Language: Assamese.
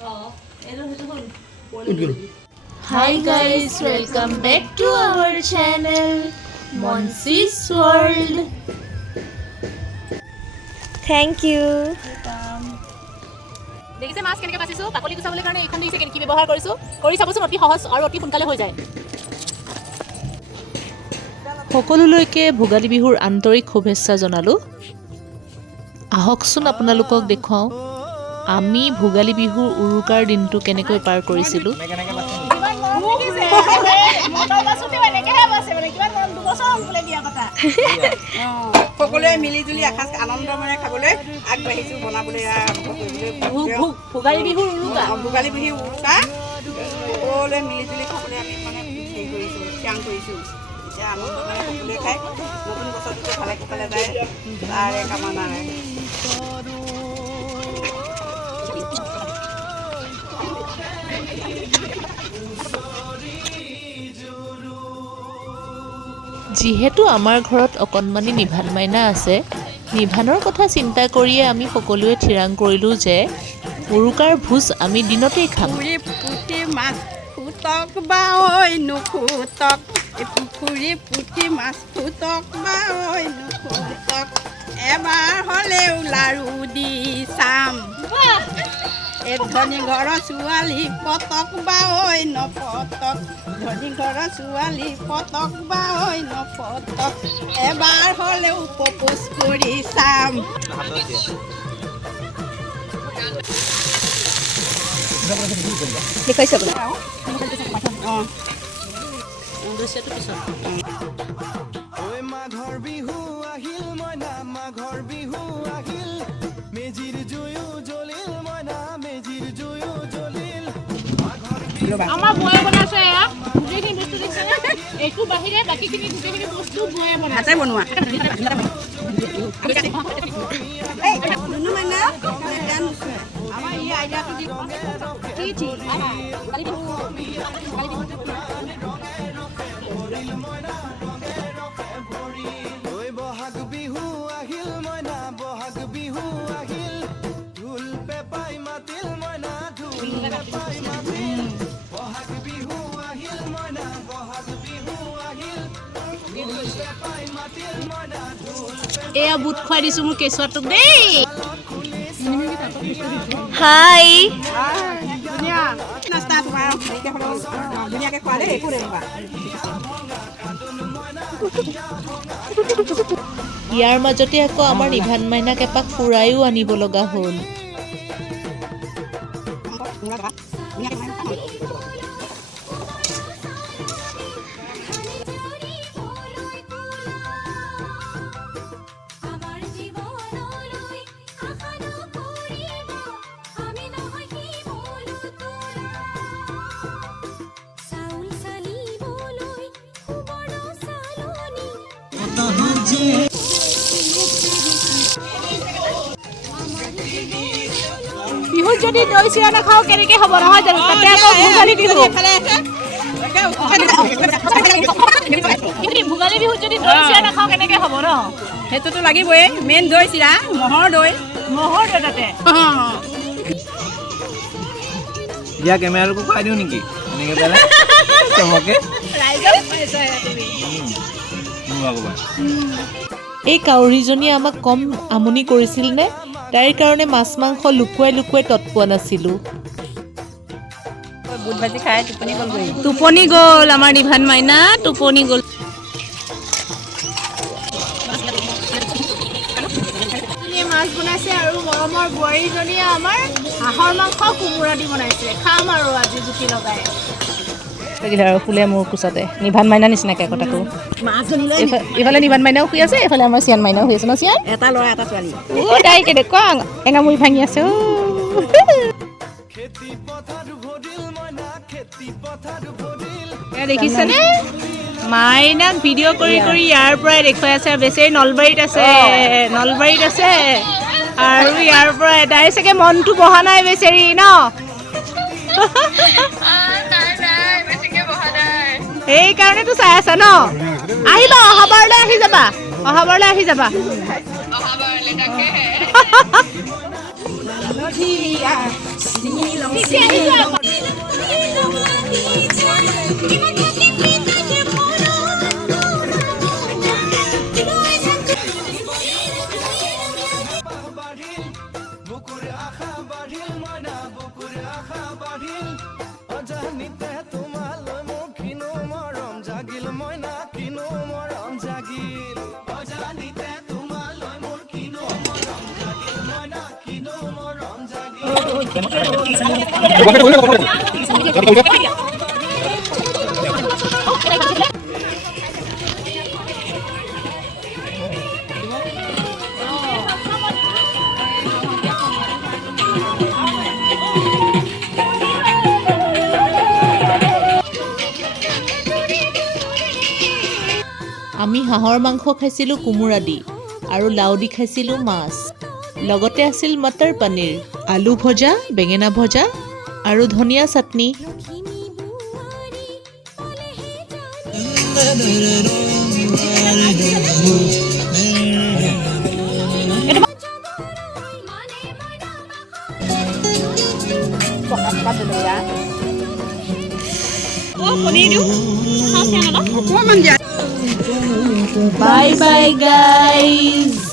Hi guys, welcome back to our channel Monsy's World. Thank you. দেখিছে মাছ কেনেকৈ বাছিছো বাকলি গুচাবলৈ কাৰণে এইখন দেখিছে কেনেকৈ ব্যৱহাৰ কৰিছো কৰি চাবচোন অতি সহজ আৰু অতি সোনকালে হৈ যায় সকলোলৈকে ভোগালী বিহুৰ আন্তৰিক শুভেচ্ছা জনালোঁ আহকচোন আপোনালোকক দেখুৱাওঁ আমি ভোগালী বিহুৰ উৰুকাৰ দিনটো কেনেকৈ পাৰ কৰিছিলোঁ সকলোৱে মিলিজুলি এসাঁজ আনন্দমনে খাবলৈ আগবাঢ়িছোঁ বনাবলৈ ভোগালী বিহুৰ উৰুকা ভোগালী বিহুৰ উৰুকা সকলোৱে মিলিজুলি খাবলৈ আমি মানে হেৰি কৰিছোঁ থিৰাং কৰিছোঁ এতিয়া আনন্দমনে সকলোৱে খাই নতুন বছৰটোতো ভালে কুশলে যায় তাৰে কামনাৰে যিহেতু আমাৰ ঘৰত অকণমানি নিভান মাইনা আছে নিভানৰ কথা চিন্তা কৰিয়ে আমি সকলোৱে থিৰাং কৰিলোঁ যে উৰুকাৰ ভোজ আমি দিনতেই খাম পুখুৰী পুঠি মাছ ফুটক বা ঐ নুফুটক পুখুৰী পুঠি মাছ ফুটক বা ঐ নুফুটক এবাৰ হ'লেও লাৰু দি চাম এই ধনী ঘৰৰ ছোৱালী পতক বা ঐ নপতক ধনী ঘৰৰ ছোৱালী পতক বা ঐ নপতক এবাৰ হ'লেও প্ৰপ'জ কৰি চাম দেখুৱাইছে আপুনি অঁ মাঘৰ বিহু আহিল মইনা মাঘৰ বিহু আহিল মেজিৰ জুয়ো জ্বলিল মইনা মেজিৰ জুয়ো জ্বলিল আমাৰ বয়ে বনাইছে এয়া গোটেইখিনি বস্তু দিছে একো বাহিৰে বাকীখিনি গোটেইখিনি বস্তু বয়ে বনাইছে হাতে বনোৱা আমাৰ এই আইডিয়াটো দি ঐ বহাগ বিহু আহিল মইনা বহাগ বিহু আহিল ঢোল পেপাই মাতিল মইনা ঢোল পেপাই মাতিল বহাগ বিহু আহিল মইনা বহাগ বিহু আহিল ঢোল পেপাই মাতিল মইনা ঢোল এয়া বুট খুৱাই দিছোঁ মোৰ কেঁচুৱাটোক দেই হাই ধুনীয়া নাস্তা তোমাৰ হেৰিকৈ হ'লেও ধুনীয়াকৈ খোৱা দেই একো নেবা ইয়াৰ মাজতে আকৌ আমাৰ নিভান মাইনাক এপাক ফুৰায়ো আনিব লগা হ'ল বিহুত যদি দৈ চিৰা নাখাওঁ কেনেকৈ হ'ব নহয় জানো তাতে আকৌ ভোগালী বিহু ভোগালী বিহুত যদি দৈ চিৰা নাখাওঁ কেনেকৈ হ'ব ন সেইটোতো লাগিবই মেইন দৈ চিৰা ম'হৰ দৈ তাতে দিয়া কেমেৰাটোকো খুৱাই দিওঁ নেকি এনেকৈ পেলাই চবকে এই কাউৰীজনীয়ে আমাক কম আমনি কৰিছিল নে তাইৰ কাৰণে মাছ মাংস লুকুৱাই লুকুৱাই তৎপোৱা নাছিলোঁ বুট ভাজি খাই টোপনি গ'লগৈ টোপনি গ'ল আমাৰ নিভান মাইনা টোপনি গ'ল মাছ বনাইছে আৰু মৰমৰ বোৱাৰীজনীয়ে আমাৰ হাঁহৰ মাংস কোমোৰা দি বনাইছে খাম আৰু আজি জুতি লগাই লাগিলে আৰু ফুলে মোৰ কোচতে নিভান মাইনা নিচিনাকৈ কথাটো এইফালে নিভান মাইনাও শুই আছে এইফালে আমাৰ চিয়ান মাইনাও শুই আছে ন চিয়ান এটা ল'ৰা এটা ছোৱালী তাই কেনেকুৱা এঙামুৰি ভাঙি আছে খেতি পথাৰ ভৰিল মইনা খেতি পথাৰ ভৰিল দেখিছেনে মাইনাক ভিডিঅ' কৰি কৰি ইয়াৰ পৰাই দেখুৱাই আছে বেচেৰি নলবাৰীত আছে আৰু ইয়াৰ পৰা এটাই চাগে মনটো বহা নাই বেচেৰি ন সেইকাৰণেতো চাই আছা ন আহিবা অহাবাৰলৈ আহি যাবা আমি হাঁহৰ মাংস খাইছিলোঁ কোমোৰা দি আৰু লাও দি খাইছিলোঁ মাছ। লগতে আছিল মটৰ পনীৰ, আলু ভজা, বেঙেনা ভজা আৰু ধনিয়া চাটনি। অকণমান দিয়া বাই বাই গাইজ।